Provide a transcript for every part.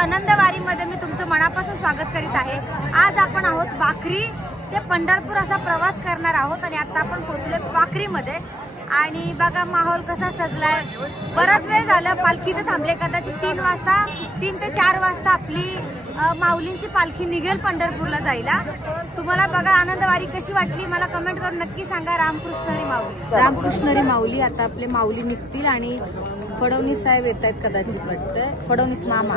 आनंदवारीमध्ये मी तुमचं मनापासून स्वागत करीत आहे। आज आपण आहोत वाखरी ते पंढरपूर असा प्रवास करणार आहोत आणि आता आपण पोहोचले वाखरीमध्ये आणि बघा माहोल कसा सजलाय। बराच वेळ झाला पालखी इथे थांबले, कदाचित 3 ते 4 वाजता आपली माऊलींची पालखी निघेल पंढरपूरला जायला। तुम्हाला बघा आनंदवारी कशी वाटली मला कमेंट करून नक्की सांगा। रामकृष्णरी माऊली आता आपले माऊली निघतील आणि फडणवीस साहेब येत आहेत कदाचित वाटतं। फडणवीस मामा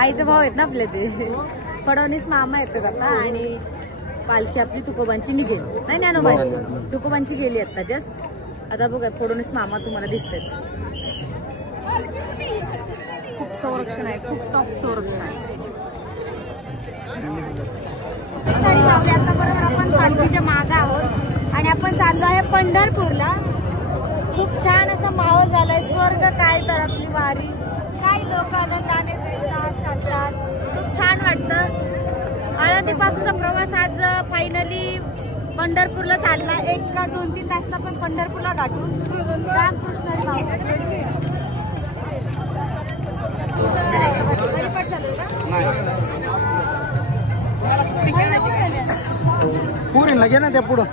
आईचा भाऊ आहेत ना आपले ते फडणवीस मामा येतात आता आणि पालखी आपली तुकोबांची निघेल। नाही ज्ञानोबांची तुकोबांची गेली आता जस्ट। आता बघा फडणवीस मामा तुम्हाला दिसतात। खूप संरक्षण आहे, खूप टॉप संरक्षण आहे। आता बरोबर आपण पालखीच्या मागे आहोत आणि आपण चाललो आहे पंढरपूरला। खूप छान असा माहोल झालाय, स्वर्ग काय तर आपली वारी। काही लोक आता गाणे फिरतात चालतात, खूप छान वाटतं। आळंदीपासूनचा प्रवास आज फायनली पंढरपूरला चालला। 1 का 2-3 तास आपण पंढरपूरला गाठून रामकृष्ण पूर्ण लगे ना त्या पुढं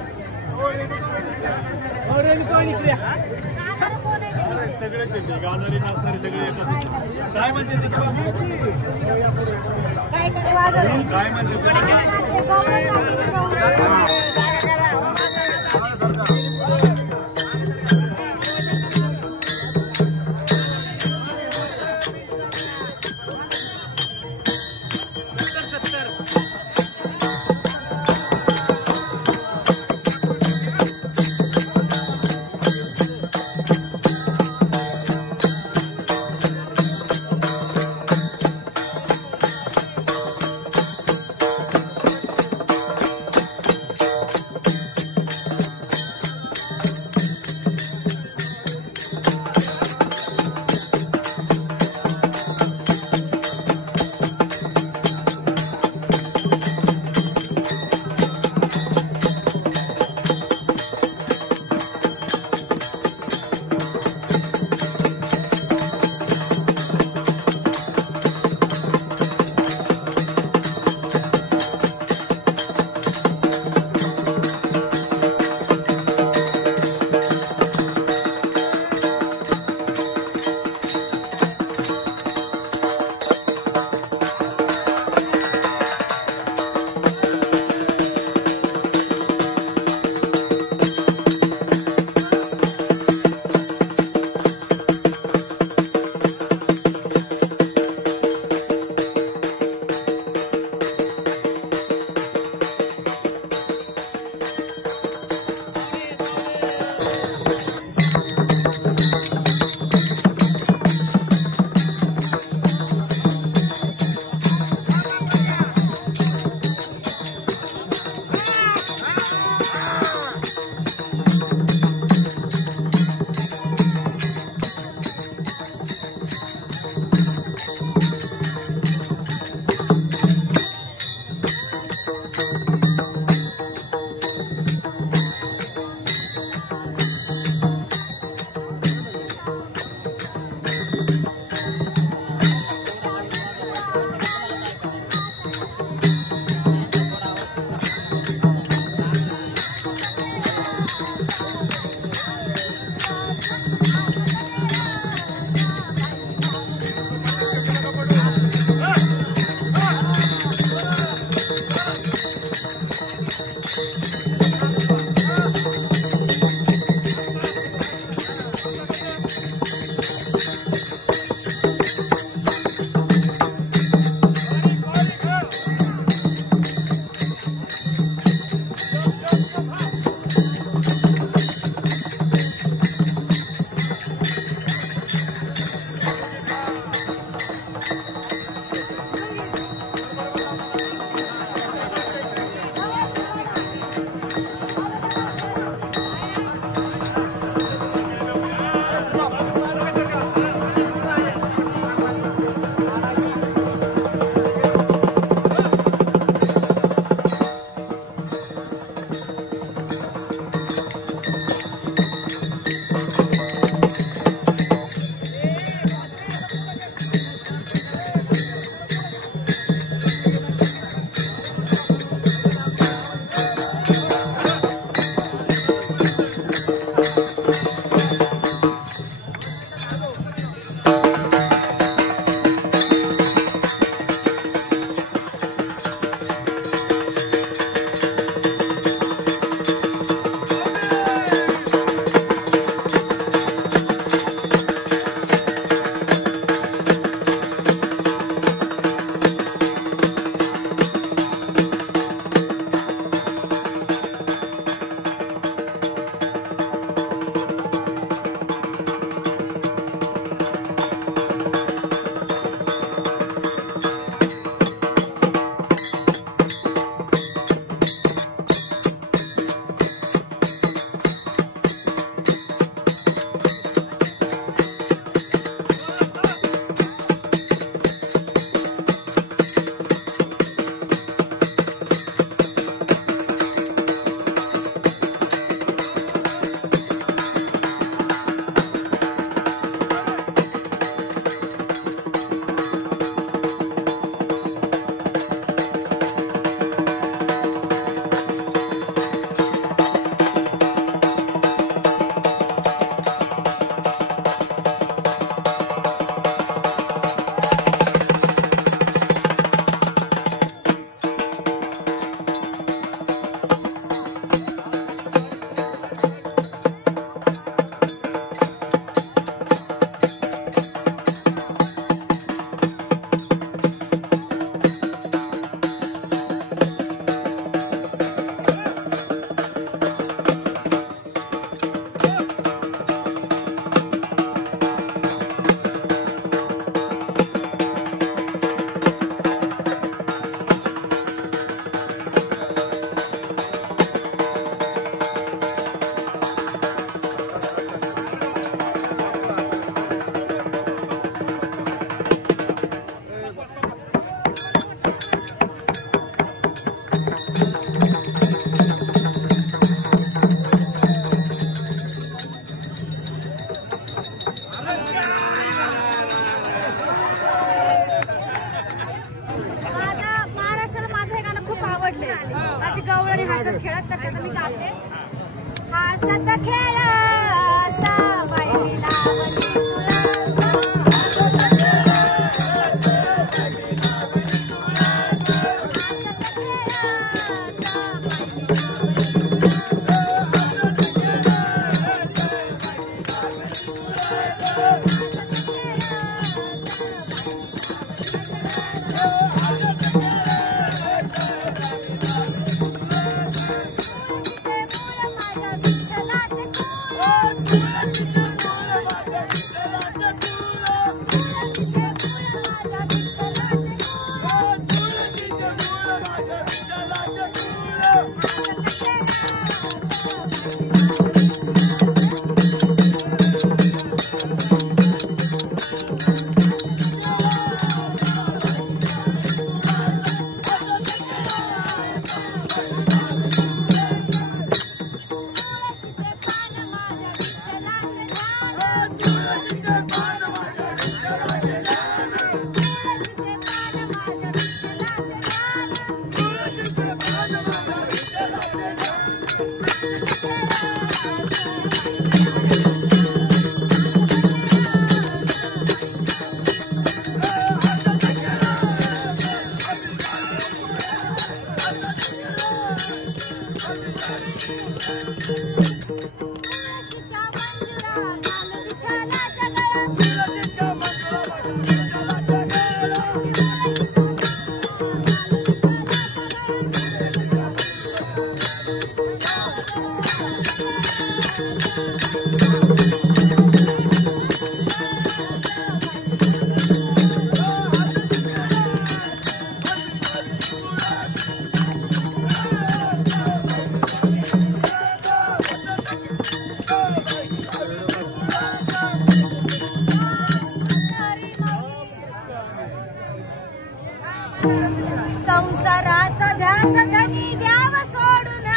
संसाराचा ध्यास धनी द्यावा सोडून,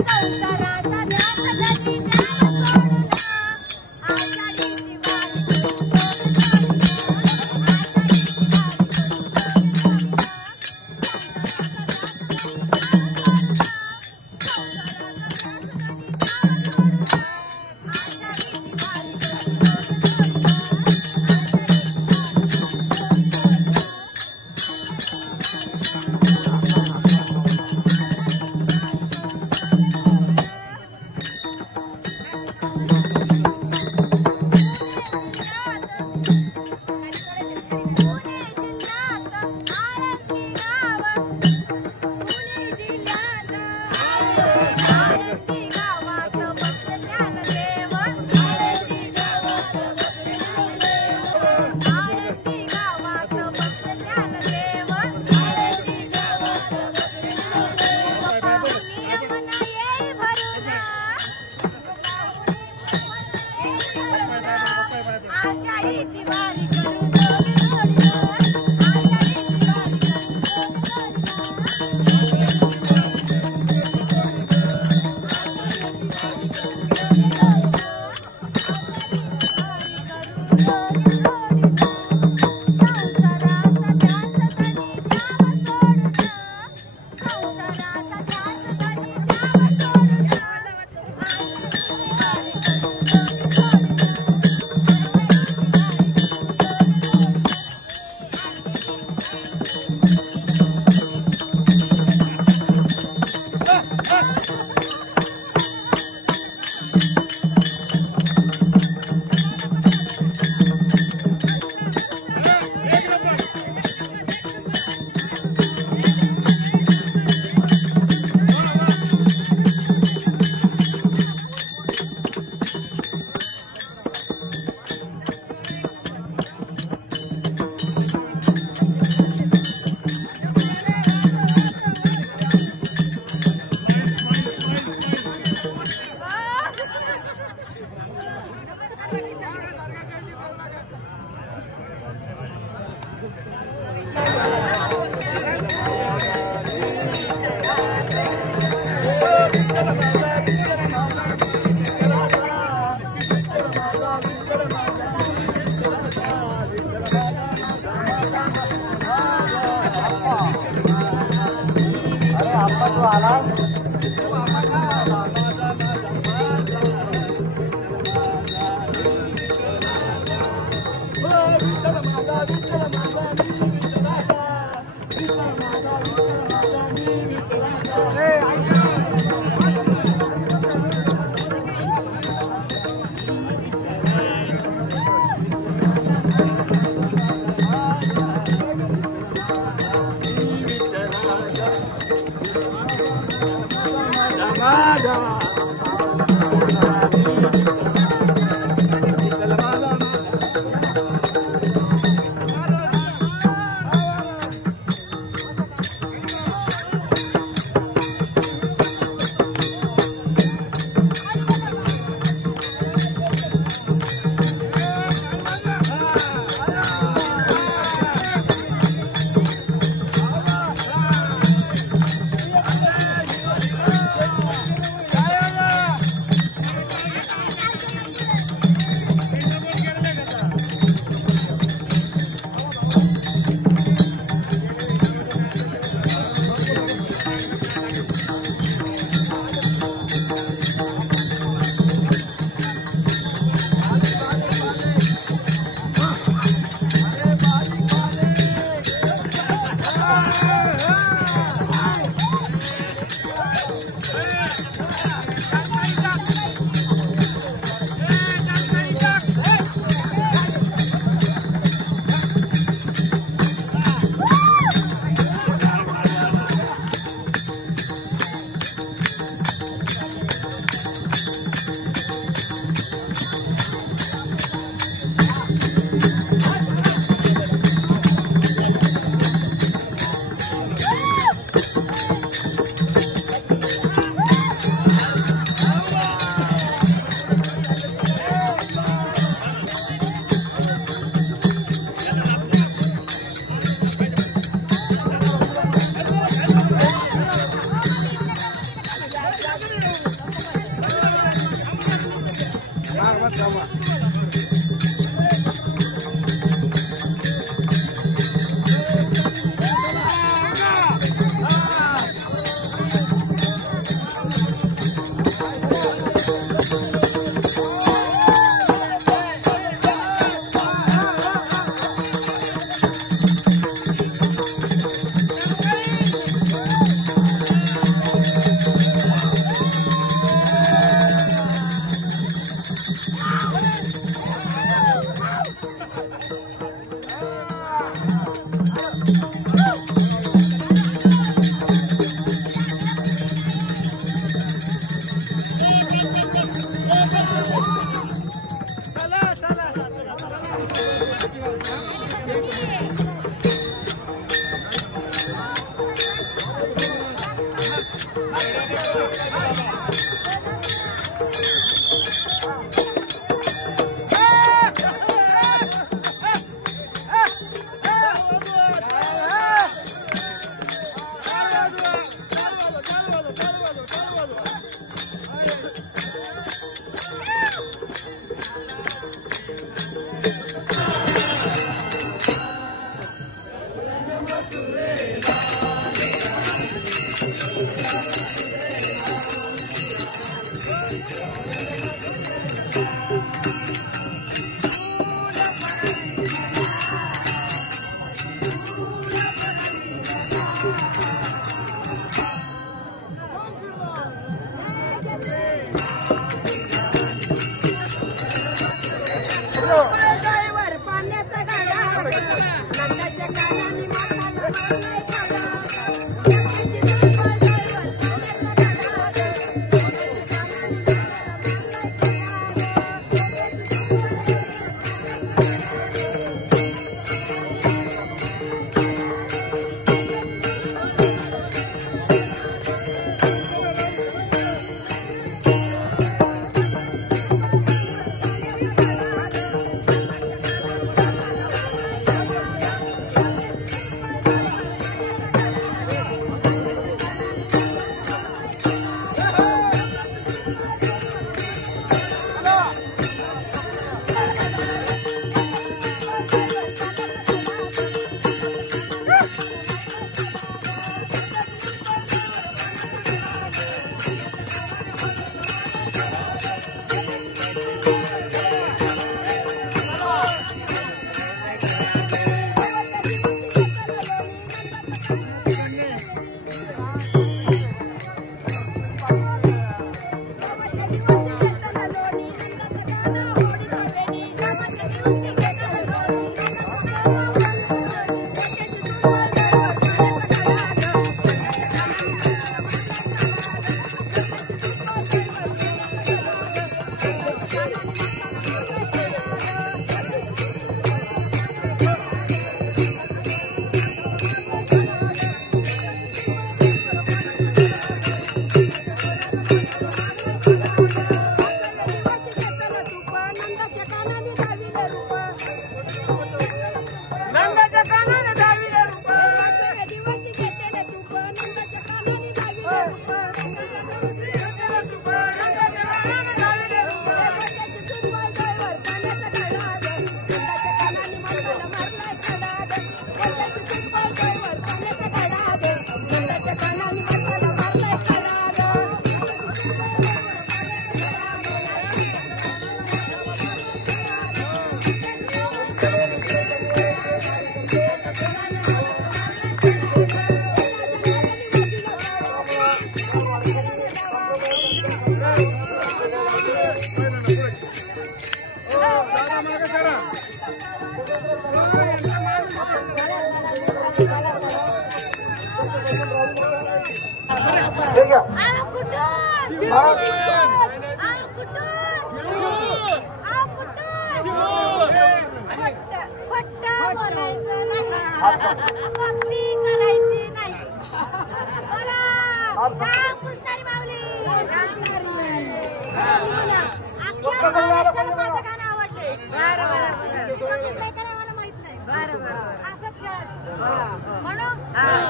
संसाराचा ध्यास धनी द्यावा सोडून, आषाढीची वारी आषाढीची वारी करू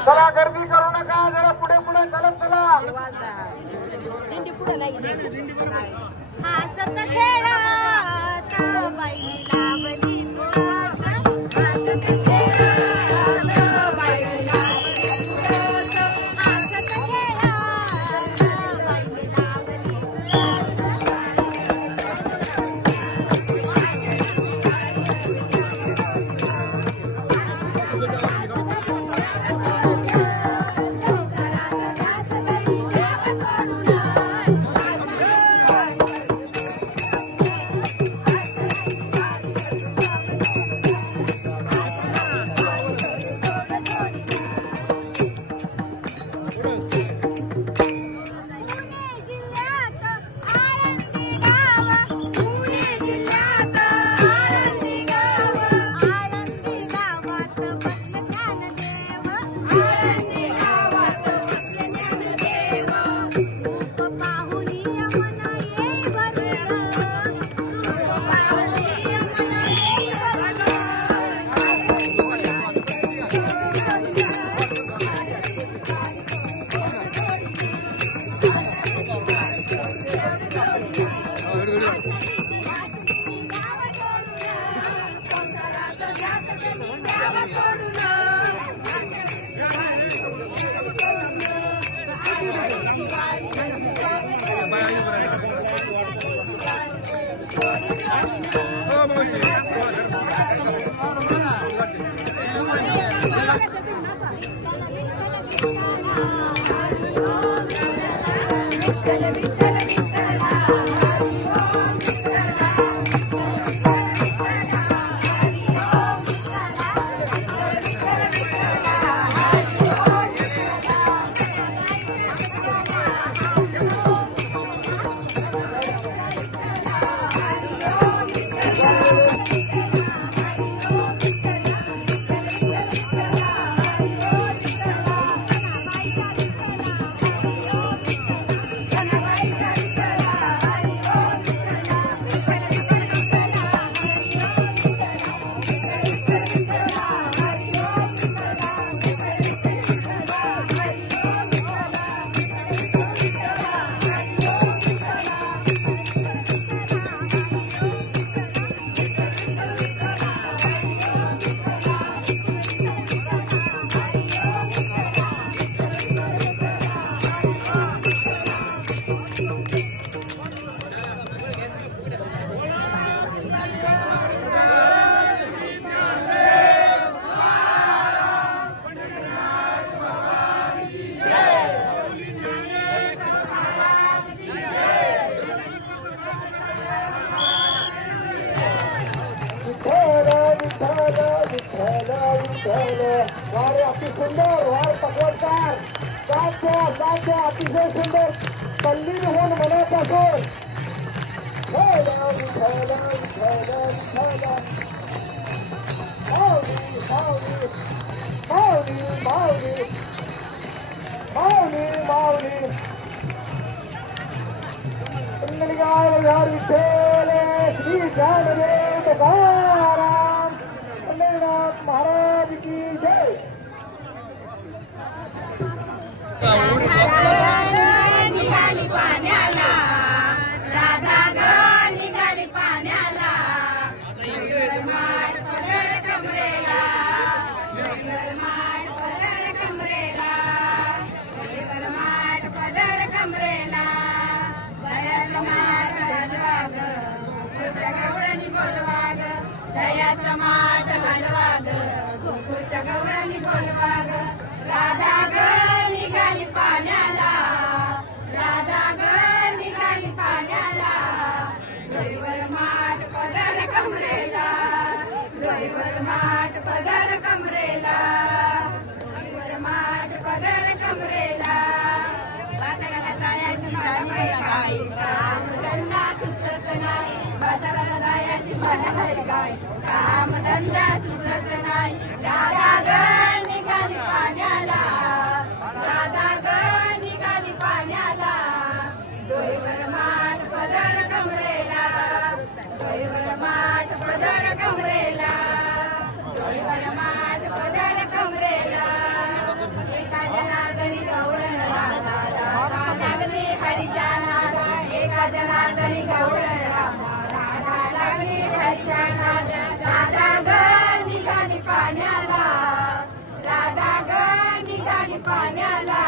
चला गर्दी करू नका, जरा पुढे पुढे चलत चला. दिंडी पुढे लागली. हसत खेळत वारे अति सुंदर वार पकवडकार साध्य अतिशय सुंदर तल्लीन होऊन मनापासून माऊली इंद्रगाय विहार विठ्ठल श्री ज्ञानदेव तुकाराम पंढरीनाथ महाराज की जय. निघाली पाण्याला राधा ग निघाली पाण्याला माठ पदर कमरेला माठ पदर कमरेला माठ पदर कमरेला दयाचा माठ हलवा ग गोकुळच्या गवळणी बोलवा ग दयाचा माठ हलवा ग गोकुळच्या गवळणी बोलवा ग राधा ग निघाली पाण्याला राधा ग निघाली पाण्याला गईवर माठ पदर कमरेला गईवर माठ पदर कमरेला गईवर माठ पदर कमरेला बाजाराला जायची मला गाय कामधंदा सुचत नाही बाजाराला जायची मला गाय कामधंदा सुचत नाही राधा ग निघाली पाण्याला राधा ग निघाली पाण्याला डोईवर माठ पदर कमरेला डोईवर माठ पदर कमरेला डोईवर माठ पदर कमरेला एका जनार्दनी गवळण राधा राधा लागली हरीच्या नादा एका जनार्दनी गवळण राधा राधा लागली हरीच्या नादा राधा ग निघाली पाण्याला राधा ग निघाली पाण्याला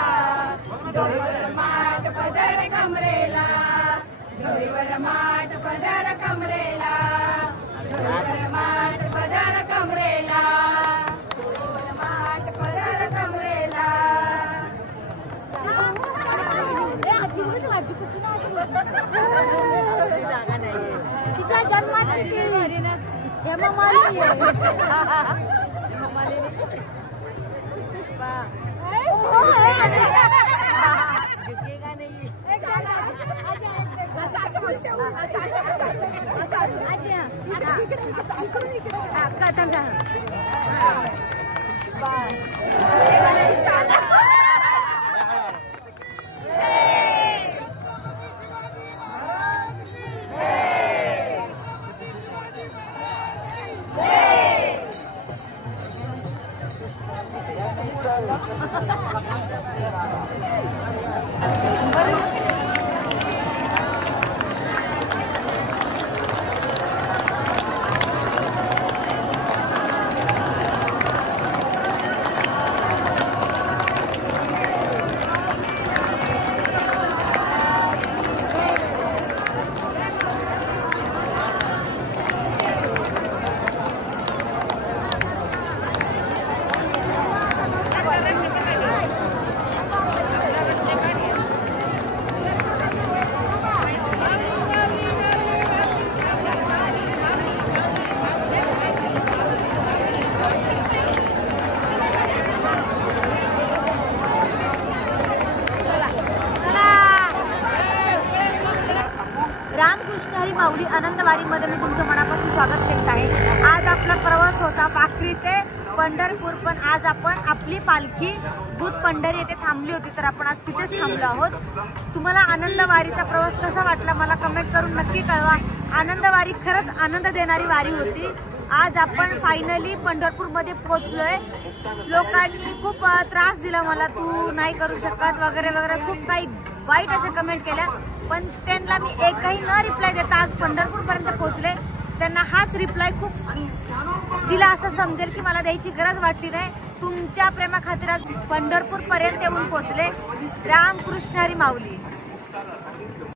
डोईवर माठ पदर कमरेला डोईवर माठ पदर कमरेला डोईवर माठ पदर कमरेला डोईवर माठ पदर कमरेला तिच्या जन्मात किती हेमामालिनी प्रवास करीत आहे. आज आपला प्रवास होता वाखरी ते पंढरपूर, पण आज आपण आपली पालखी दूध पंढरी येथे थांबली होती, तर आपण आज तिथेच थांबलो आहोत. तुम्हाला आनंद वारीचा प्रवास कसा वाटला मला कमेंट करून नक्की कळवा. आनंद वारी खरंच आनंद देणारी वारी होती. आज आपण फायनली पंढरपूरमध्ये पोहोचलोय. लोकांनी खूप त्रास दिला मला, तू नाही करू शकत वगैरे वगैरे खूप काही वाईट अशा कमेंट केल्या, पण त्यांना मी एकही न रिप्लाय देता आज पंढरपूरपर्यंत पोहोचले. त्यांना हाच रिप्लाय खूप दिला असं समजेल की मला द्यायची गरज वाटली नाही. तुमच्या प्रेमाखातीर आज पंढरपूरपर्यंत येऊन पोहोचले. रामकृष्ण हरी माऊली.